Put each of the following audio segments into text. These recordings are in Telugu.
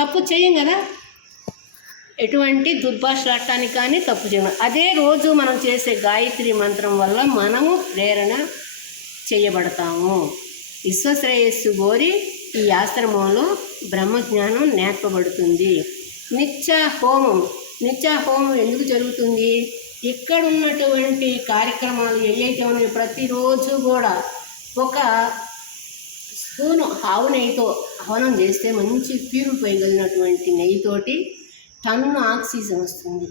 తప్పు చేయం కదా? ఎటువంటి దుర్భాషలాడటానికి కానీ తప్పు చేయం అదే రోజు మనం చేసే గాయత్రి మంత్రం వల్ల మనము ప్రేరణ చేయబడతాము. విశ్వశ్రేయస్సు గోరి ఈ ఆశ్రమంలో బ్రహ్మజ్ఞానం నేర్పబడుతుంది. నిత్య హోమం. నిత్య హోమం ఎందుకు జరుగుతుంది? ఇక్కడ ఉన్నటువంటి కార్యక్రమాలు ఏవైతే ఉన్నాయో ప్రతిరోజు కూడా ఒక స్పూను ఆవు నెయ్యితో హవనం చేస్తే మంచి ప్యూరిఫై కలిగినటువంటి నెయ్యితోటి టన్ను ఆక్సిజన్ వస్తుంది.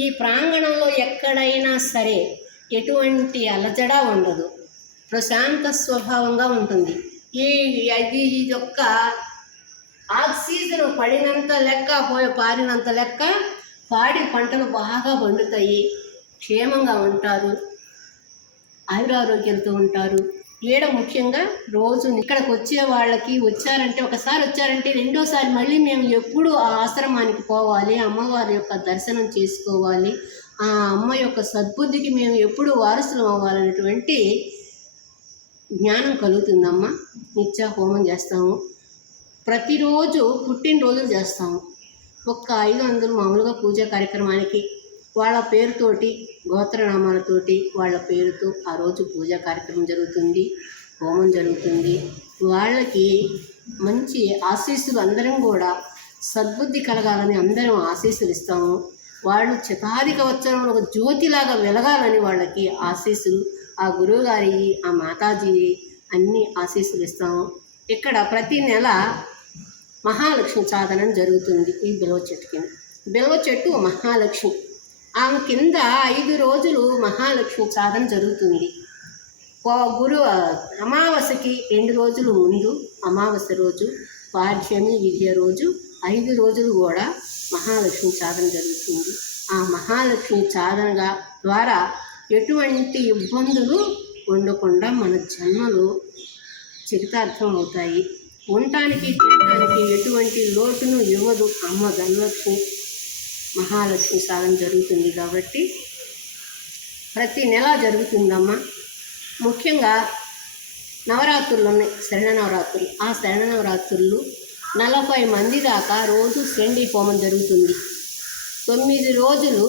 ఈ ప్రాంగణంలో ఎక్కడైనా సరే ఎటువంటి అలజడ ఉండదు. ప్రశాంత స్వభావంగా ఉంటుంది. ఈ అది ఇది యొక్క ఆక్సిజన్ పడినంత లెక్క పోయి పారినంత లెక్క పాడి పంటలు బాగా పండుతాయి. క్షేమంగా ఉంటారు. ఆయురారోగ్యంతో ఉంటారు. ఈడ ముఖ్యంగా రోజు ఇక్కడికి వచ్చే వాళ్ళకి వచ్చారంటే ఒకసారి వచ్చారంటే రెండోసారి మళ్ళీ మేము ఎప్పుడు ఆ ఆశ్రమానికి పోవాలి అమ్మవారి యొక్క దర్శనం చేసుకోవాలి ఆ అమ్మ యొక్క సద్బుద్ధికి మేము ఎప్పుడు వారసులం అవ్వాలనేటువంటి జ్ఞానం కలుగుతుందమ్మ. నిత్య హోమం చేస్తాము. ప్రతిరోజు పుట్టినరోజులు చేస్తాము. ఒక్క ఐదు వందలు మామూలుగా పూజా కార్యక్రమానికి వాళ్ళ పేరుతోటి గోత్రనామాలతోటి వాళ్ళ పేరుతో ఆ రోజు పూజా కార్యక్రమం జరుగుతుంది హోమం జరుగుతుంది. వాళ్ళకి మంచి ఆశీస్సులు అందరం కూడా సద్బుద్ధి కలగాలని అందరం ఆశీస్సులు ఇస్తాము వాళ్ళు చితాధిక వచ్చరంలో ఒక జ్యోతిలాగా వెలగాలని వాళ్ళకి ఆశీస్సులు ఆ గురువుగారి ఆ మాతాజీ అన్ని ఆశీస్సులు ఇస్తాము ఇక్కడ ప్రతి నెల మహాలక్ష్మి సాధనం జరుగుతుంది ఈ బిల్వ చెట్టు కింద. బిల్వ చెట్టు మహాలక్ష్మి. ఆమె కింద ఐదు రోజులు మహాలక్ష్మి సాధన జరుగుతుంది. ఓ గురు అమావాస్యకి రెండు రోజులు ముందు అమావాస్య రోజు పాఠ్యమి విద్య రోజు ఐదు రోజులు కూడా మహాలక్ష్మి సాధన జరుగుతుంది. ఆ మహాలక్ష్మి సాధనగా ద్వారా ఎటువంటి ఇబ్బందులు ఉండకుండా మన జన్మలు చరితార్థం అవుతాయి. ఉండటానికి తినడానికి ఎటువంటి లోటును ఇవ్వదు అమ్మ ధనలక్ష్మి. మహాలక్ష్మి సాధన జరుగుతుంది కాబట్టి ప్రతి నెల జరుగుతుందమ్మా. ముఖ్యంగా నవరాత్రులు ఉన్నాయి శరణ నవరాత్రులు. ఆ శరణ నవరాత్రులు నలభై మంది దాకా రోజు శ్రేణి హోమం జరుగుతుంది. తొమ్మిది రోజులు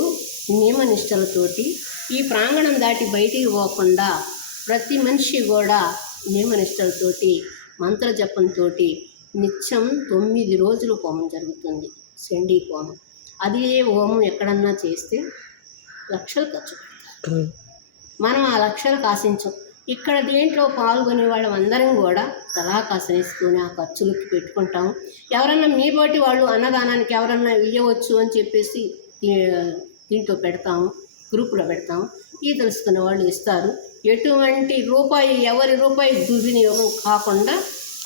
నియమనిష్టలతోటి ఈ ప్రాంగణం దాటి బయటికి పోకుండా ప్రతి మనిషి కూడా నియమనిష్టలతోటి మంత్రజపంతో నిత్యం తొమ్మిది రోజులు హోమం జరుగుతుంది శండీ హోమం. అదే హోమం ఎక్కడన్నా చేస్తే లక్షలు ఖర్చు పెడతారు. మనం ఆ లక్షలకు ఆశించం ఇక్కడ దేంట్లో పాల్గొనే వాళ్ళం అందరం కూడా తలా కాసనేసుకొని ఆ ఖర్చులకి పెట్టుకుంటాం ఎవరన్నా మీ బట్టి వాళ్ళు అన్నదానానికి ఎవరన్నా ఇవ్వవచ్చు అని చెప్పేసి దీంట్లో పెడతాము గ్రూపులో పెడతాము. ఈ తెలుసుకునే వాళ్ళు ఇస్తారు. ఎటువంటి రూపాయి ఎవరి రూపాయి దుర్వినియోగం కాకుండా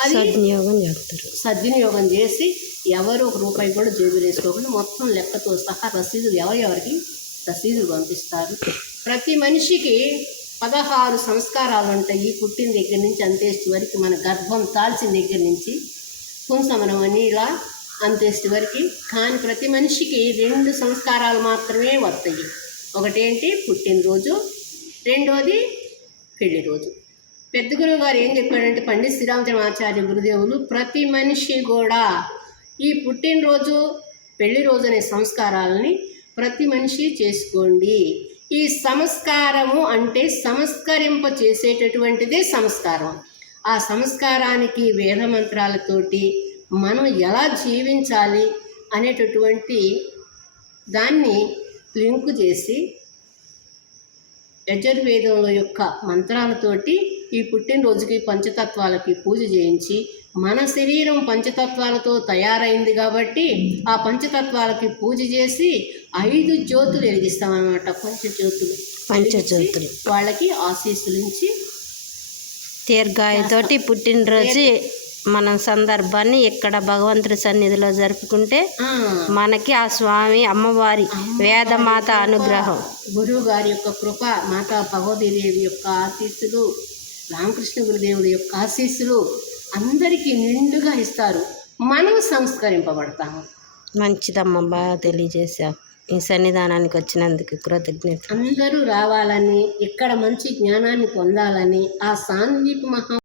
సద్వినియోగం చేస్తారు. సద్వినియోగం చేసి ఎవరు ఒక రూపాయి కూడా జేబులు వేసుకోకుండా మొత్తం లెక్కతో సహా రసీదులు ఎవరెవరికి రసీదులు పంపిస్తారు. ప్రతి మనిషికి పదహారు సంస్కారాలు ఉంటాయి. పుట్టిన దగ్గర నుంచి అంత్యేష్టి వరకు మన గర్భం తాల్చిన దగ్గర నుంచి పుంసమనం అని ఇలా అంత్యేష్టి వరకు. కానీ ప్రతి మనిషికి రెండు సంస్కారాలు మాత్రమే వస్తాయి. ఒకటేంటి? పుట్టినరోజు. రెండోది పెళ్ళి రోజు. పెద్ద గురువు గారు ఏం చెప్పాడంటే పండిత్ శ్రీరామచంద్ర ఆచార్య గురుదేవులు ప్రతి మనిషి కూడా ఈ పుట్టినరోజు పెళ్ళి రోజు అనే సంస్కారాలని ప్రతి మనిషి చేసుకోండి. ఈ సంస్కారము అంటే సంస్కరింప చేసేటటువంటిదే సంస్కారం. ఆ సంస్కారానికి వేద మంత్రాలతోటి మనం ఎలా జీవించాలి అనేటటువంటి దాన్ని లింకు చేసి యజుర్వేదంలో యొక్క మంత్రాలతోటి ఈ పుట్టినరోజుకి పంచతత్వాలకి పూజ చేయించి మన శరీరం పంచతత్వాలతో తయారైంది కాబట్టి ఆ పంచతత్వాలకి పూజ చేసి ఐదు జ్యోతులు వెలిగిస్తామన్నమాట. పంచజ్యోతులు పంచజ్యోతులు. వాళ్ళకి ఆశీస్సులు ఇచ్చి దీర్ఘాయుతోటి పుట్టినరోజు మన సందర్భాన్ని ఇక్కడ భగవంతుడి సన్నిధిలో జరుపుకుంటే మనకి ఆ స్వామి అమ్మవారి వేదమాత అనుగ్రహం. గురువు గారి యొక్క కృప మాతా భగవతీదేవి యొక్క ఆశీస్సులు రామకృష్ణ గురుదేవుడి యొక్క ఆశీస్సులు అందరికీ నిండుగా ఇస్తారు. మనం సంస్కరింపబడతాము. మంచిదమ్మ బాగా తెలియజేశావు ఈ సన్నిధానానికి వచ్చినందుకు కృతజ్ఞత అందరూ రావాలని ఇక్కడ మంచి జ్ఞానాన్ని పొందాలని ఆ సాందీప మహా